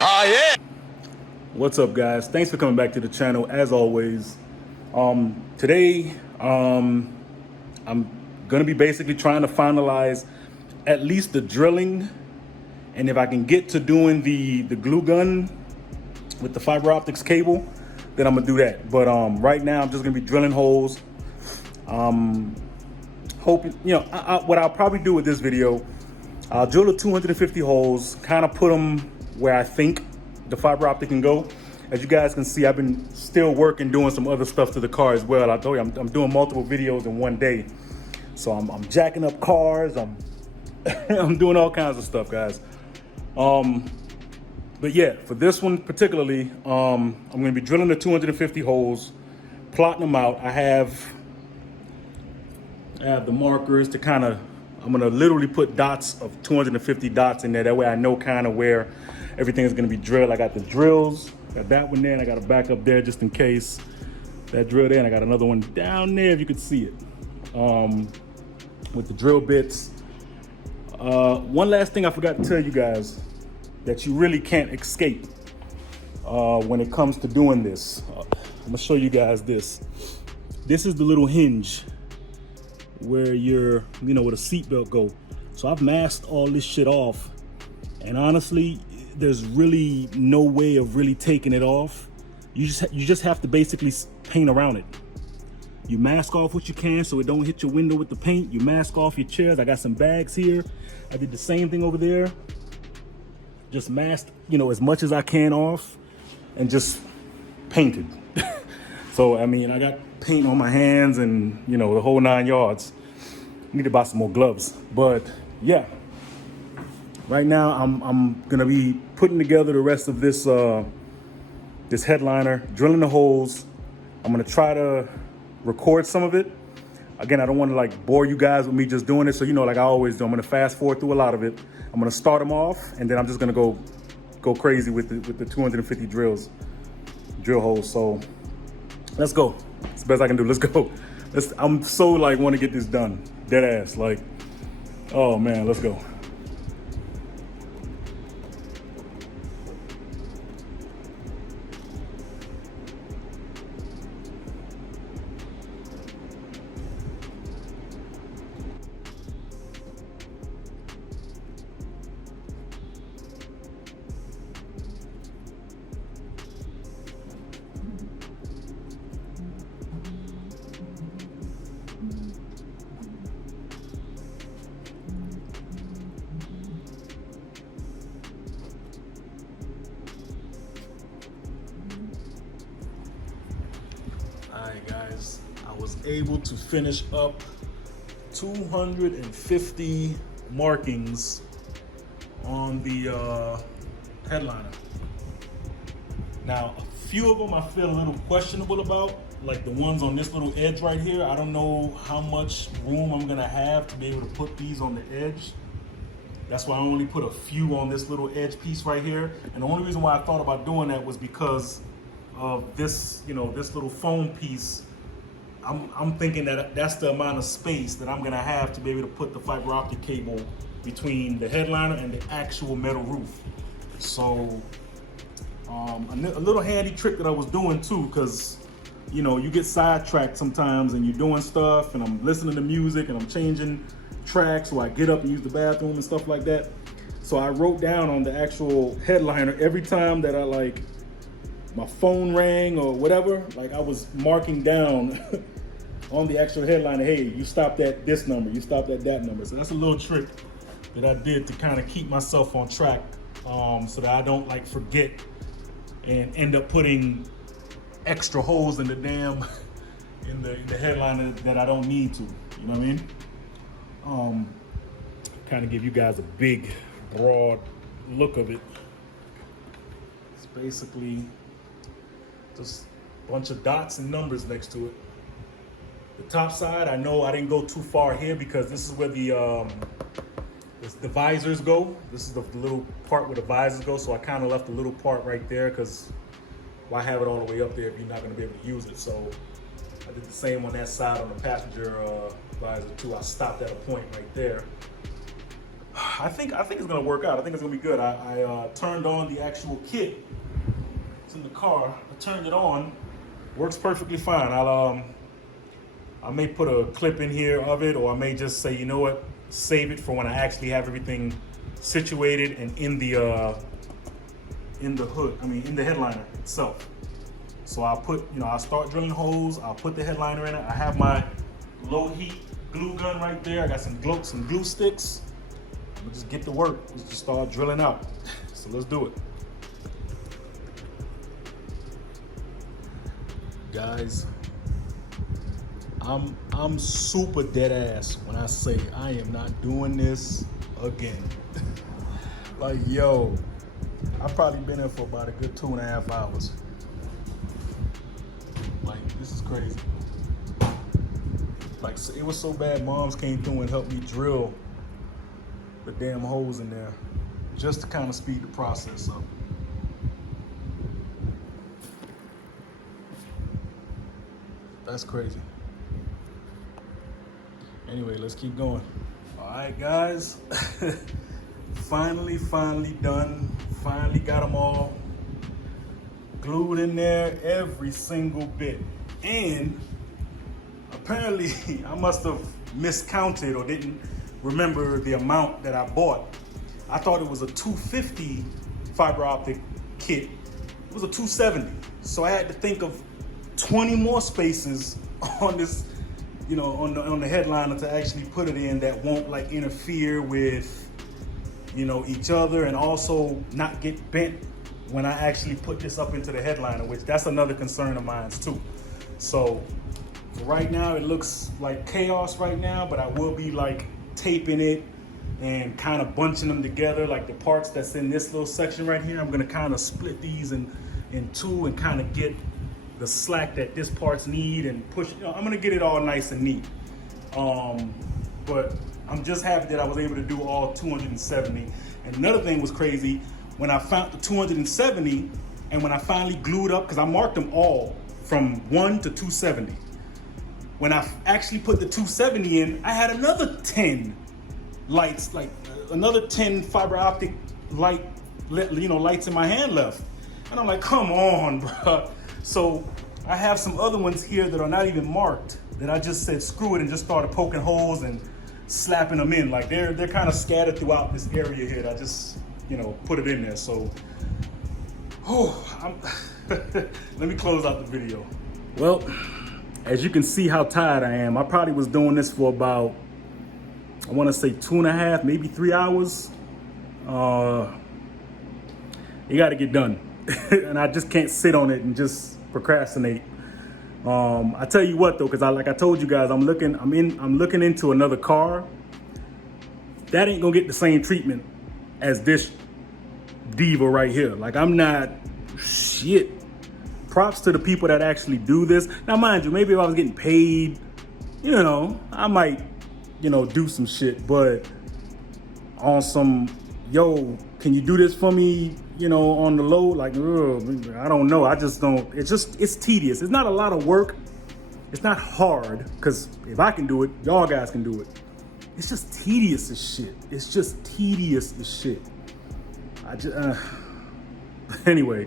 Oh yeah. What's up, guys? Thanks for coming back to the channel as always. Today I'm gonna be basically trying to finalize at least the drilling, and if I can get to doing the glue gun with the fiber optics cable, then I'm gonna do that. But right now I'm just gonna be drilling holes. Hoping, what I'll probably do with this video, I'll drill the 250 holes, kind of put them where I think the fiber optic can go. As you guys can see, I've been still working, doing some other stuff to the car as well. I told you I'm doing multiple videos in one day. So I'm jacking up cars, I'm doing all kinds of stuff, guys. But yeah, for this one particularly, I'm gonna be drilling the 250 holes, plotting them out. I have the markers to kind of, I'm gonna literally put dots of 250 dots in there. That way I know kind of where everything is gonna be drilled. I got the drills, got that one there, and I got a back up there just in case that drill there, and I got another one down there if you could see it, with the drill bits. One last thing I forgot to tell you guys that you really can't escape when it comes to doing this. I'm gonna show you guys this. This is the little hinge where where the seatbelt go. So I've masked all this shit off, and honestly, there's really no way of really taking it off. You just have to basically paint around it. You mask off what you can so it don't hit your window with the paint. You mask off your chairs. I got some bags here. I did the same thing over there. Just masked, as much as I can off, and just painted. So I mean, I got paint on my hands and the whole 9 yards. Need to buy some more gloves, but yeah. Right now I'm gonna be putting together the rest of this this headliner, drilling the holes. I'm gonna try to record some of it. Again, I don't want to like bore you guys with me just doing it, so like I always do, I'm gonna fast forward through a lot of it. I'm gonna start them off, and then I'm just gonna go crazy with the 250 drill holes. So let's go. It's the best I can do. Let's go. I'm so like want to get this done. Dead ass. Like, oh man, let's go. Alright guys, I was able to finish up 250 markings on the headliner. Now, a few of them I feel a little questionable about, like the ones on this little edge right here. I don't know how much room I'm gonna have to be able to put these on the edge. That's why I only put a few on this little edge piece right here. And the only reason why I thought about doing that was because of this, this little foam piece. I'm thinking that that's the amount of space that I'm gonna have to be able to put the fiber optic cable between the headliner and the actual metal roof. So a little handy trick that I was doing too, because you get sidetracked sometimes and you're doing stuff, and I'm listening to music and I'm changing tracks, so I get up and use the bathroom and stuff like that. So I wrote down on the actual headliner every time that my phone rang or whatever, like I was marking down on the actual headliner, hey, you stopped at this number, you stopped at that number. So that's a little trick that I did to kind of keep myself on track, so that I don't like forget and end up putting extra holes in the damn in the headliner that I don't need to. You know what I mean? Kind of give you guys a big, broad look of it. It's basically just a bunch of dots and numbers next to it. The top side, I know I didn't go too far here because this is where the visors go. This is the little part where the visors go, so I kind of left a little part right there because why have it all the way up there if you're not going to be able to use it? So I did the same on that side on the passenger visor too. I stopped at a point right there. I think it's gonna work out. I think it's gonna be good. I turned on the actual kit. It's in the car. I turned it on. Works perfectly fine. I may put a clip in here of it, or I may just say, you know what, save it for when I actually have everything situated and in the hood. I mean, in the headliner itself. So I'll put, I'll start drilling holes. I'll put the headliner in it. I have my low heat glue gun right there. I got some glue sticks. We'll just get to work. Let's just start drilling out. So let's do it. Guys, I'm super dead ass when I say I am not doing this again. Like, yo, I've probably been here for about a good 2.5 hours. Like, this is crazy. Like, it was so bad, moms came through and helped me drill the damn holes in there just to kind of speed the process up. That's crazy. Anyway, let's keep going. All right, guys. Finally done. Finally got them all glued in there, every single bit. And apparently I must have miscounted or didn't remember the amount that I bought. I thought it was a 250 fiber optic kit. It was a 270. So I had to think of 20 more spaces on this, on the headliner to actually put it in that won't like interfere with, each other, and also not get bent when I actually put this up into the headliner, which that's another concern of mine too. So for right now, it looks like chaos right now, but I will be like taping it and kind of bunching them together, like the parts that's in this little section right here. I'm gonna kind of split these in two and kind of get the slack that this parts need and push. I'm gonna get it all nice and neat. But I'm just happy that I was able to do all 270. And another thing was crazy, when I found the 270 and when I finally glued up, because I marked them all from 1 to 270. When I actually put the 270 in, I had another 10 lights, like another 10 fiber optic lights in my hand left. And I'm like, come on, bro. So I have some other ones here that are not even marked, that I just said screw it and just started poking holes and slapping them in. Like they're kind of scattered throughout this area here. I just, put it in there. So, let me close out the video. Well, as you can see how tired I am. I probably was doing this for about, I want to say 2.5, maybe 3 hours. You got to get done. And I just can't sit on it and just procrastinate. I tell you what though, because like I told you guys, I'm looking into another car. That ain't gonna get the same treatment as this diva right here. Like, I'm not shit. Props to the people that actually do this. Now, mind you, maybe if I was getting paid, I might, do some shit. But on some, yo, can you do this for me? On the low, like, I don't know. I just don't. It's tedious. It's not a lot of work. It's not hard, because if I can do it, y'all guys can do it. It's just tedious as shit. It's just tedious as shit. Anyway,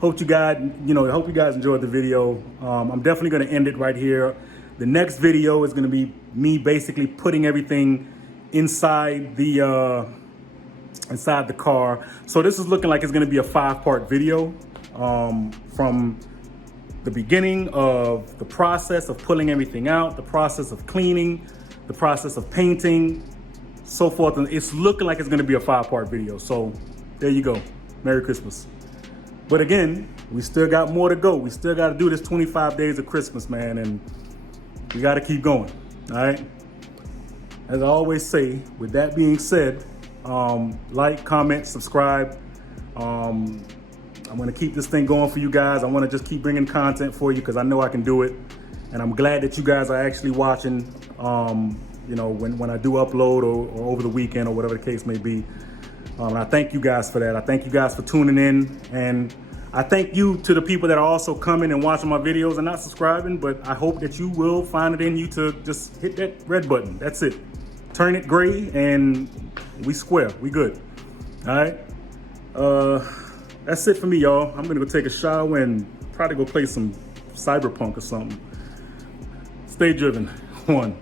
hope you guys enjoyed the video. I'm definitely gonna end it right here. The next video is gonna be me basically putting everything inside the car. So this is looking like it's gonna be a 5-part video, from the beginning of the process of pulling everything out, the process of cleaning, the process of painting, so forth. And it's looking like it's gonna be a 5-part video. So there you go. Merry Christmas. But again, we still got more to go. We still gotta do this 25 days of Christmas, man, and we gotta keep going, all right? As I always say, with that being said, like, comment, subscribe. I'm gonna keep this thing going for you guys. I wanna just keep bringing content for you because I know I can do it. And I'm glad that you guys are actually watching, when I do upload or over the weekend or whatever the case may be. And I thank you guys for that. I thank you guys for tuning in. And I thank you to the people that are also coming and watching my videos and not subscribing, but I hope that you will find it in you to just hit that red button. That's it. turn it gray, and we square. We good. All right. That's it for me, y'all. I'm gonna go take a shower and probably go play some Cyberpunk or something. Stay driven. One.